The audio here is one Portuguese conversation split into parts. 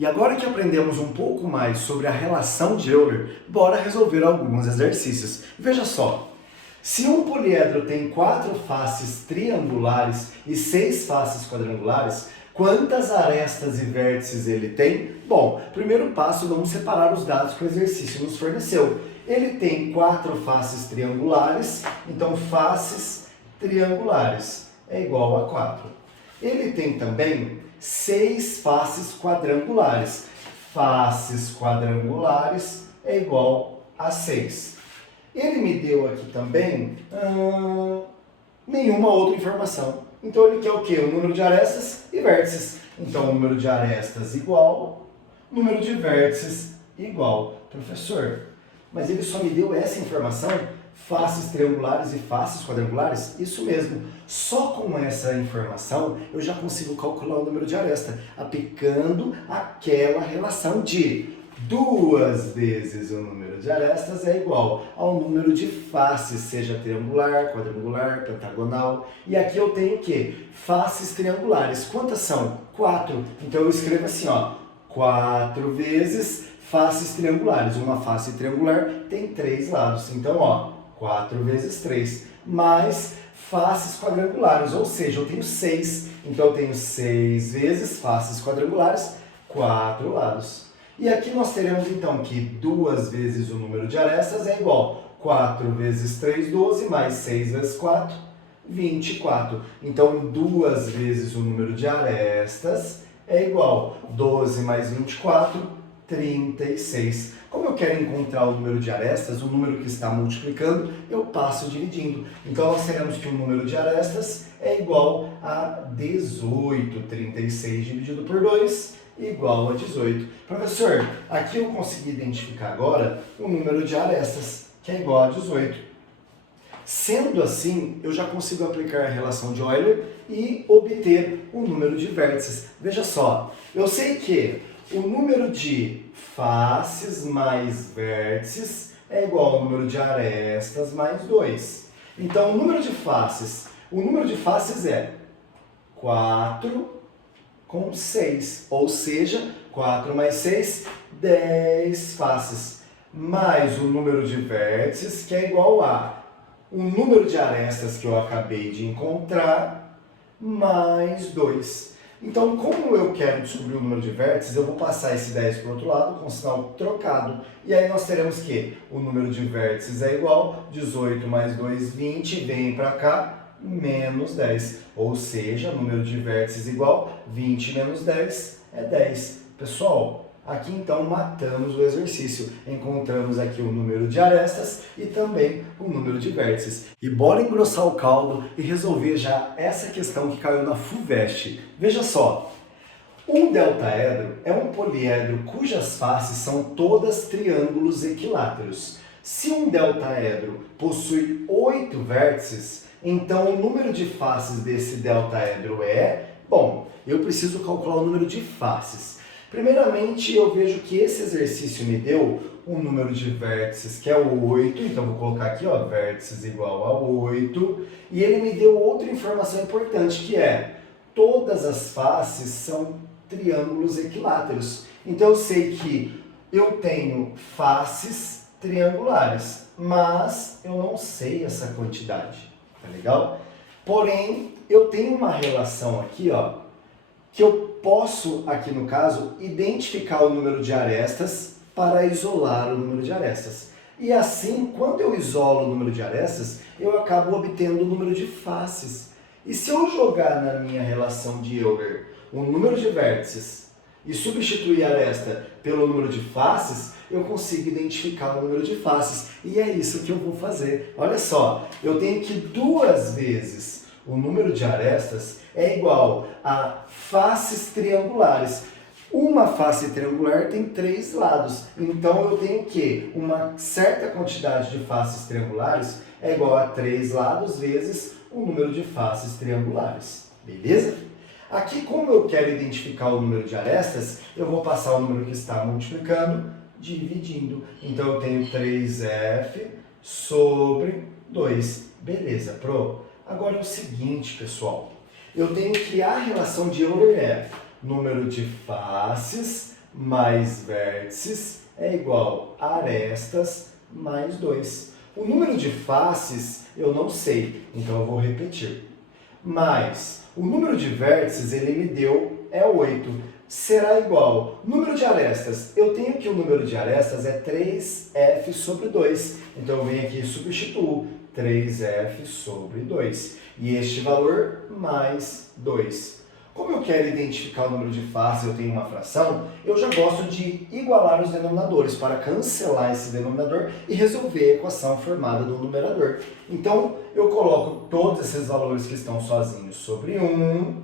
E agora que aprendemos um pouco mais sobre a relação de Euler, bora resolver alguns exercícios. Veja só, se um poliedro tem 4 faces triangulares e 6 faces quadrangulares, quantas arestas e vértices ele tem? Bom, primeiro passo, vamos separar os dados que o exercício nos forneceu. Ele tem 4 faces triangulares, então faces triangulares é igual a 4. Ele tem também 6 faces quadrangulares. Faces quadrangulares é igual a 6. Ele me deu aqui também nenhuma outra informação. Então ele quer o quê? O número de arestas e vértices. Então o número de arestas igual, número de vértices igual. Professor, mas ele só me deu essa informação? Faces triangulares e faces quadrangulares? Isso mesmo. Só com essa informação eu já consigo calcular o número de aresta, aplicando aquela relação de 2 vezes o número de arestas é igual ao número de faces, seja triangular, quadrangular, pentagonal. E aqui eu tenho o quê? Faces triangulares. Quantas são? 4. Então eu escrevo assim, ó, 4 vezes faces triangulares. Uma face triangular tem 3 lados. Então, ó, 4 vezes 3, mais faces quadrangulares, ou seja, eu tenho 6. Então, eu tenho 6 vezes faces quadrangulares, 4 lados. E aqui nós teremos, então, que 2 vezes o número de arestas é igual a 4 vezes 3, 12, mais 6 vezes 4, 24. Então, 2 vezes o número de arestas é igual a 12 mais 24, 36. Como eu quero encontrar o número de arestas, o número que está multiplicando, eu passo dividindo. Então, nós teremos que o número de arestas é igual a 18. 36 dividido por 2, igual a 18. Professor, aqui eu consegui identificar agora o número de arestas, que é igual a 18. Sendo assim, eu já consigo aplicar a relação de Euler e obter o número de vértices. Veja só, eu sei que o número de faces mais vértices é igual ao número de arestas mais 2. Então, o número de faces é 4 com 6, ou seja, 4 mais 6, 10 faces, mais o número de vértices, que é igual a o número de arestas que eu acabei de encontrar, mais 2. Então, como eu quero descobrir o número de vértices, eu vou passar esse 10 para o outro lado com sinal trocado. E aí nós teremos que o número de vértices é igual a 18 mais 2, 20, vem para cá, menos 10. Ou seja, número de vértices igual a 20 menos 10 é 10. Pessoal, aqui então matamos o exercício. Encontramos aqui o número de arestas e também o número de vértices. E bora engrossar o caldo e resolver já essa questão que caiu na FUVEST. Veja só, um deltaedro é um poliedro cujas faces são todas triângulos equiláteros. Se um deltaedro possui 8 vértices, então o número de faces desse deltaedro é... Bom, eu preciso calcular o número de faces. Primeiramente, eu vejo que esse exercício me deu um número de vértices que é o 8, então vou colocar aqui, ó, vértices igual a 8, e ele me deu outra informação importante, que é todas as faces são triângulos equiláteros. Então eu sei que eu tenho faces triangulares, mas eu não sei essa quantidade, tá legal? Porém, eu tenho uma relação aqui, ó, que eu posso, aqui no caso, identificar o número de arestas para isolar o número de arestas. E assim, quando eu isolo o número de arestas, eu acabo obtendo o número de faces. E se eu jogar na minha relação de Euler o número de vértices e substituir a aresta pelo número de faces, eu consigo identificar o número de faces. E é isso que eu vou fazer. Olha só, eu tenho que 2 vezes o número de arestas é igual a faces triangulares. Uma face triangular tem 3 lados, então eu tenho que uma certa quantidade de faces triangulares é igual a 3 lados vezes o número de faces triangulares. Beleza? Aqui, como eu quero identificar o número de arestas, eu vou passar o número que está multiplicando, dividindo. Então eu tenho 3F sobre 2. Beleza, pro? Agora é o seguinte, pessoal. Eu tenho que a relação de Euler é número de faces mais vértices é igual a arestas mais 2. O número de faces eu não sei, então eu vou repetir. Mas o número de vértices ele me deu é 8. Será igual. Número de arestas. Eu tenho que o número de arestas é 3f sobre 2. Então eu venho aqui e substituo 3f sobre 2. E este valor mais 2. Como eu quero identificar o número de faces, eu tenho uma fração, eu já gosto de igualar os denominadores para cancelar esse denominador e resolver a equação formada do numerador. Então, eu coloco todos esses valores que estão sozinhos sobre 1,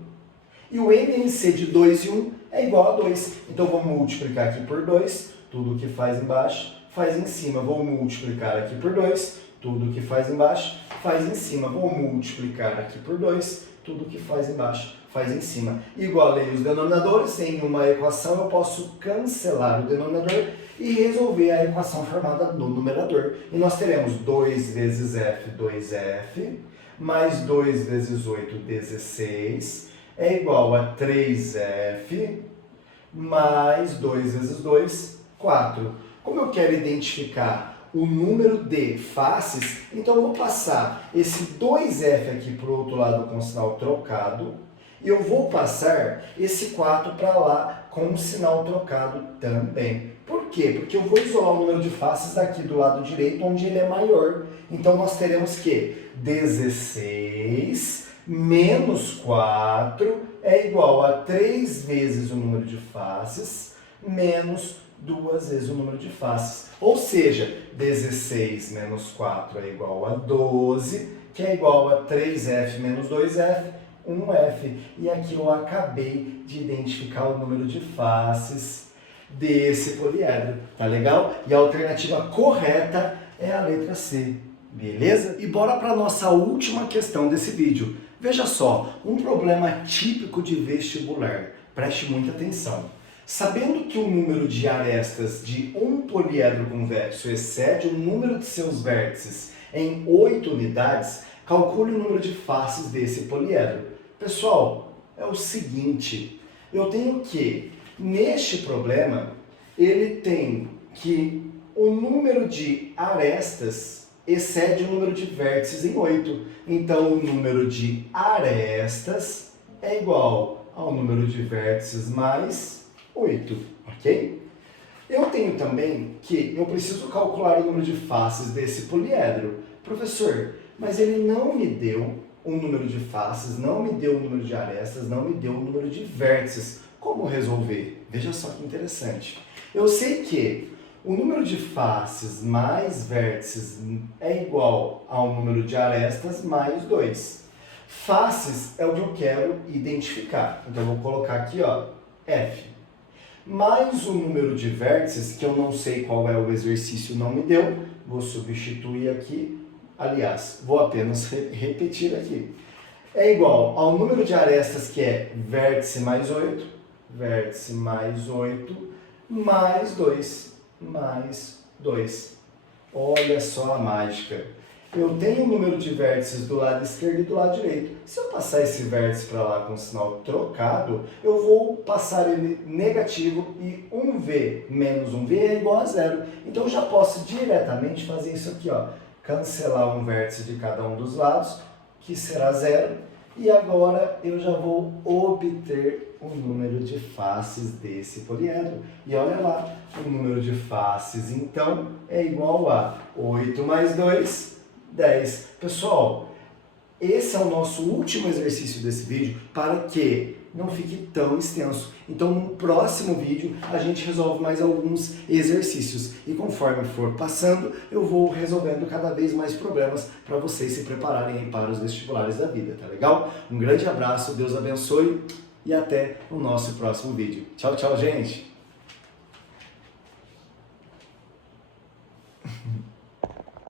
e o MNC de 2 e 1 é igual a 2. Então, eu vou multiplicar aqui por 2, tudo que faz embaixo faz em cima. Vou multiplicar aqui por 2, tudo que faz embaixo faz em cima. Vou multiplicar aqui por 2, tudo que faz embaixo faz em cima. Igualei os denominadores, em uma equação eu posso cancelar o denominador e resolver a equação formada no numerador. E nós teremos 2 vezes f, 2f, mais 2 vezes 8, 16, é igual a 3f, mais 2 vezes 2, 4. Como eu quero identificar o número de faces, então eu vou passar esse 2f aqui para o outro lado com o sinal trocado, e eu vou passar esse 4 para lá com o sinal trocado também. Por quê? Porque eu vou isolar o número de faces aqui do lado direito, onde ele é maior. Então nós teremos que 16 menos 4 é igual a 3 vezes o número de faces, menos 2 vezes o número de faces. Ou seja, 16 menos 4 é igual a 12, que é igual a 3f menos 2f, 1f. E aqui eu acabei de identificar o número de faces desse poliedro. Tá legal? E a alternativa correta é a letra C. Beleza? E bora para a nossa última questão desse vídeo. Veja só, um problema típico de vestibular. Preste muita atenção. Sabendo que o número de arestas de um poliedro convexo excede o número de seus vértices em 8 unidades, calcule o número de faces desse poliedro. Pessoal, é o seguinte, eu tenho que, neste problema, ele tem que o número de arestas excede o número de vértices em 8. Então, o número de arestas é igual ao número de vértices mais 8, ok? Eu tenho também que eu preciso calcular o número de faces desse poliedro. Professor, mas ele não me deu o número de faces, não me deu o número de arestas, não me deu o número de vértices. Como resolver? Veja só que interessante. Eu sei que o número de faces mais vértices é igual ao número de arestas mais 2. Faces é o que eu quero identificar. Então eu vou colocar aqui, ó, F. Mais o número de vértices, que eu não sei qual é o exercício, não me deu, vou substituir aqui. Aliás, vou apenas repetir aqui. É igual ao número de arestas, que é vértice mais 8, vértice mais 8, mais 2, mais 2. Olha só a mágica. Eu tenho o número de vértices do lado esquerdo e do lado direito. Se eu passar esse vértice para lá com o sinal trocado, eu vou passar ele negativo e 1v menos 1v é igual a 0. Então eu já posso diretamente fazer isso aqui, ó. Cancelar um vértice de cada um dos lados, que será 0. E agora eu já vou obter o número de faces desse poliedro. E olha lá, o número de faces, então, é igual a 8 mais 2, 10. Pessoal, esse é o nosso último exercício desse vídeo para que não fique tão extenso. Então, no próximo vídeo, a gente resolve mais alguns exercícios. E conforme for passando, eu vou resolvendo cada vez mais problemas para vocês se prepararem aí para os vestibulares da vida, tá legal? Um grande abraço, Deus abençoe e até o nosso próximo vídeo. Tchau, tchau, gente!